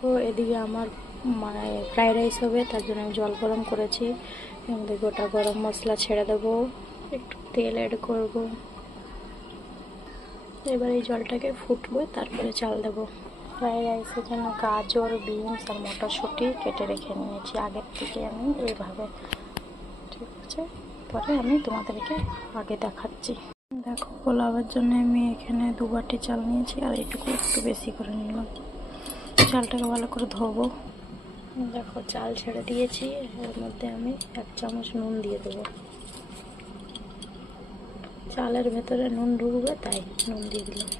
তো এদিকে আমার মানে ফ্রাইড রাইস হবে, তার জন্য আমি জল গরম করেছি। এর মধ্যে গোটা গরম মশলা ছেড়ে দেবো, একটু তেল অ্যাড করব। এবার এই জলটাকে ফুটবে, তারপরে চাল দেবো। ফ্রাইড রাইসের জন্য গাজর, বিনস আর মটরশুঁটি কেটে রেখে নিয়েছি আগের থেকে আমি এইভাবে, ঠিক আছে। পরে আমি তোমাদেরকে আগে দেখাচ্ছি। দেখো, পোলাওয়ের জন্য আমি এখানে 2 বাটি চাল নিয়েছি, আর এইটুকু একটু বেশি করে নিলাম। চালটাকে ভালো করে ধোবো। দেখো, চাল ছেড়ে দিয়েছি, এর মধ্যে আমি 1 চামচ নুন দিয়ে দেবো। চালের ভেতরে নুন ঢুকবে, তাই নুন দিয়ে দিলাম।